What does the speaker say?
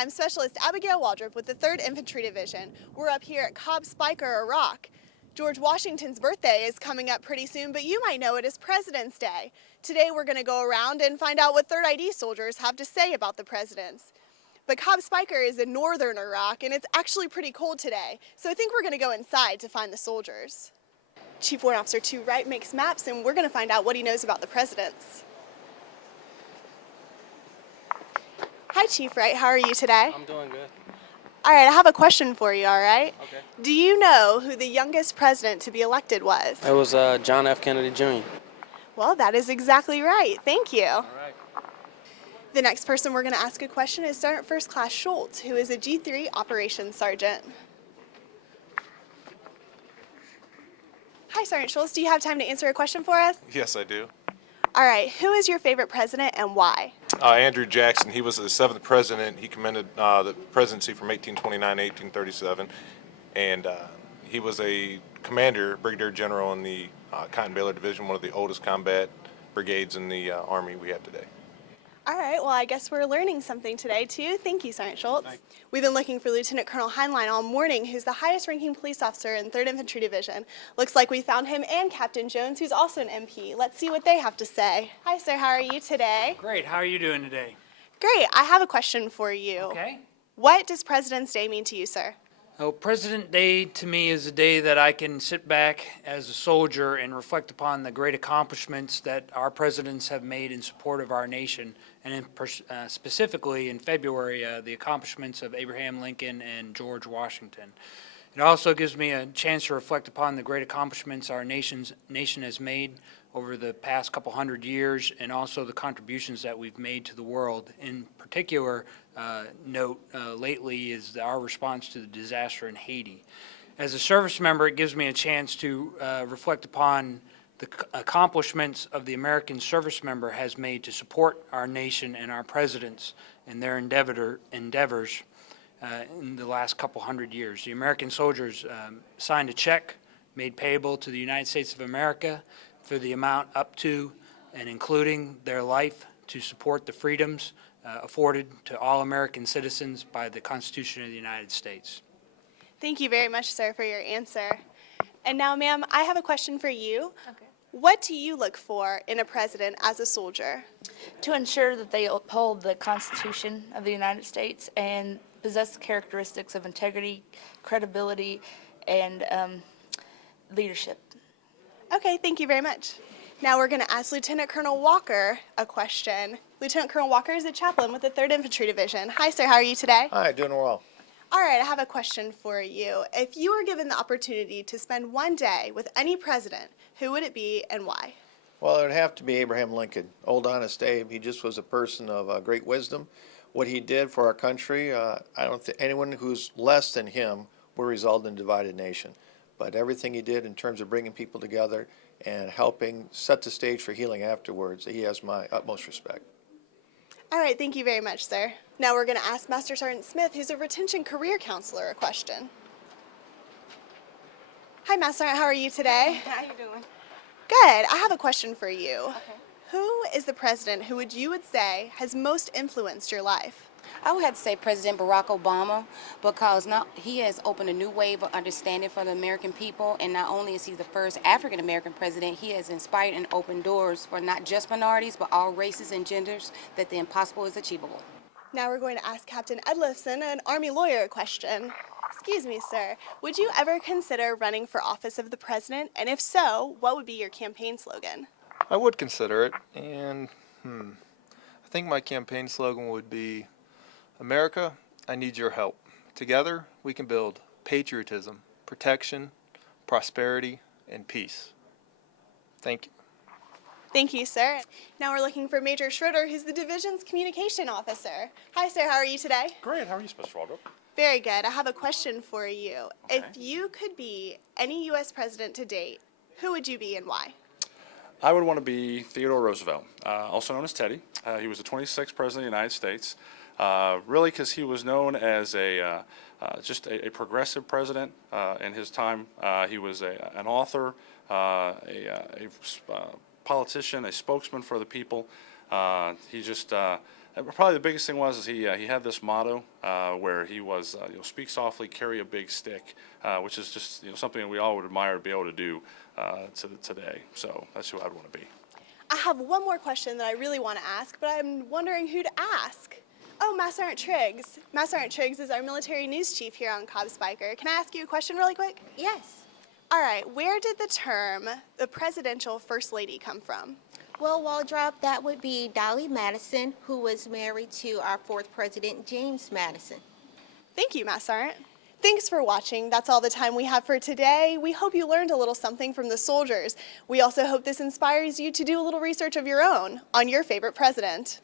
Hi, I'm Specialist Abigail Waldrop with the 3rd Infantry Division. We're up here at Cobb Spiker, Iraq. George Washington's birthday is coming up pretty soon, but you might know it as President's Day. Today we're going to go around and find out what 3rd ID soldiers have to say about the presidents. But Cobb Spiker is in northern Iraq, and it's actually pretty cold today, so I think we're going to go inside to find the soldiers. Chief Warrant Officer 2 Wright makes maps, and we're going to find out what he knows about the presidents. Hi, Chief Wright. How are you today? I'm doing good. All right, I have a question for you, all right? Okay. Do you know who the youngest president to be elected was? It was John F. Kennedy Jr. Well, that is exactly right. Thank you. All right. The next person we're going to ask a question is Sergeant First Class Schultz, who is a G3 Operations Sergeant. Hi, Sergeant Schultz. Do you have time to answer a question for us? Yes, I do. All right. Who is your favorite president and why? Andrew Jackson, he was the 7th president. He commanded the presidency from 1829 to 1837, and he was a commander, brigadier general in the Cotton Bailer Division, one of the oldest combat brigades in the Army we have today. All right, well, I guess we're learning something today, too. Thank you, Sergeant Schultz. We've been looking for Lieutenant Colonel Heinlein all morning, who's the highest-ranking police officer in 3rd Infantry Division. Looks like we found him and Captain Jones, who's also an MP. Let's see what they have to say. Hi, sir. How are you today? Great. How are you doing today? Great. I have a question for you. Okay. What does President's Day mean to you, sir? Oh, President Day to me is a day that I can sit back as a soldier and reflect upon the great accomplishments that our presidents have made in support of our nation, and specifically in February, the accomplishments of Abraham Lincoln and George Washington. It also gives me a chance to reflect upon the great accomplishments our nation has made over the past couple hundred years, and also the contributions that we've made to the world. In particular, lately is our response to the disaster in Haiti. As a service member, it gives me a chance to reflect upon the accomplishments of the American service member has made to support our nation and our presidents in their endeavors in the last couple hundred years. The American soldiers signed a check made payable to the United States of America for the amount up to and including their life to support the freedoms afforded to all American citizens by the Constitution of the United States. Thank you very much, sir, for your answer. And now, ma'am, I have a question for you. Okay. What do you look for in a president as a soldier? To ensure that they uphold the Constitution of the United States and possess the characteristics of integrity, credibility, and leadership. Okay, thank you very much. Now we're going to ask Lieutenant Colonel Walker a question. Lieutenant Colonel Walker is a chaplain with the 3rd Infantry Division. Hi, sir. How are you today? Hi, doing well. All right, I have a question for you. If you were given the opportunity to spend one day with any president, who would it be and why? Well, it would have to be Abraham Lincoln. Old Honest Abe, he just was a person of great wisdom. What he did for our country, I don't think anyone who's less than him will result in a divided nation. But everything he did in terms of bringing people together and helping set the stage for healing afterwards, he has my utmost respect. All right, thank you very much, sir. Now we're going to ask Master Sergeant Smith, who's a retention career counselor, a question. Hi, Master Sergeant. How are you today? How you doing? Good. I have a question for you. Okay. Who is the president who you would say has most influenced your life? I would have to say President Barack Obama, because he has opened a new wave of understanding for the American people, and not only is he the first African American president, he has inspired and opened doors for not just minorities, but all races and genders, that the impossible is achievable. Now we're going to ask Captain Edlifson, an Army lawyer, a question. Excuse me, sir. Would you ever consider running for office of the president? And if so, what would be your campaign slogan? I would consider it, and I think my campaign slogan would be, America, I need your help. Together, we can build patriotism, protection, prosperity, and peace. Thank you. Thank you, sir. Now we're looking for Major Schroeder, who's the division's communication officer. Hi, sir. How are you today? Great. How are you, Special Waldrop? Very good. I have a question for you. Okay. If you could be any U.S. president to date, who would you be and why? I would want to be Theodore Roosevelt, also known as Teddy. He was the 26th president of the United States, really because he was known as just a progressive president in his time. He was an author, a politician, a spokesman for the people. He just Probably the biggest thing was he had this motto where he was speak softly, carry a big stick, which is just something that we all would admire to be able to do today. So that's who I'd want to be. I have one more question that I really want to ask, but I'm wondering who to ask. Oh, Master Sergeant Triggs. Master Sergeant Triggs is our military news chief here on Cobb Spiker. Can I ask you a question really quick? Yes. All right, where did the term the presidential first lady come from? Well, Waldrop, that would be Dolly Madison, who was married to our fourth president, James Madison. Thank you, Master Sergeant. Thanks for watching. That's all the time we have for today. We hope you learned a little something from the soldiers. We also hope this inspires you to do a little research of your own on your favorite president.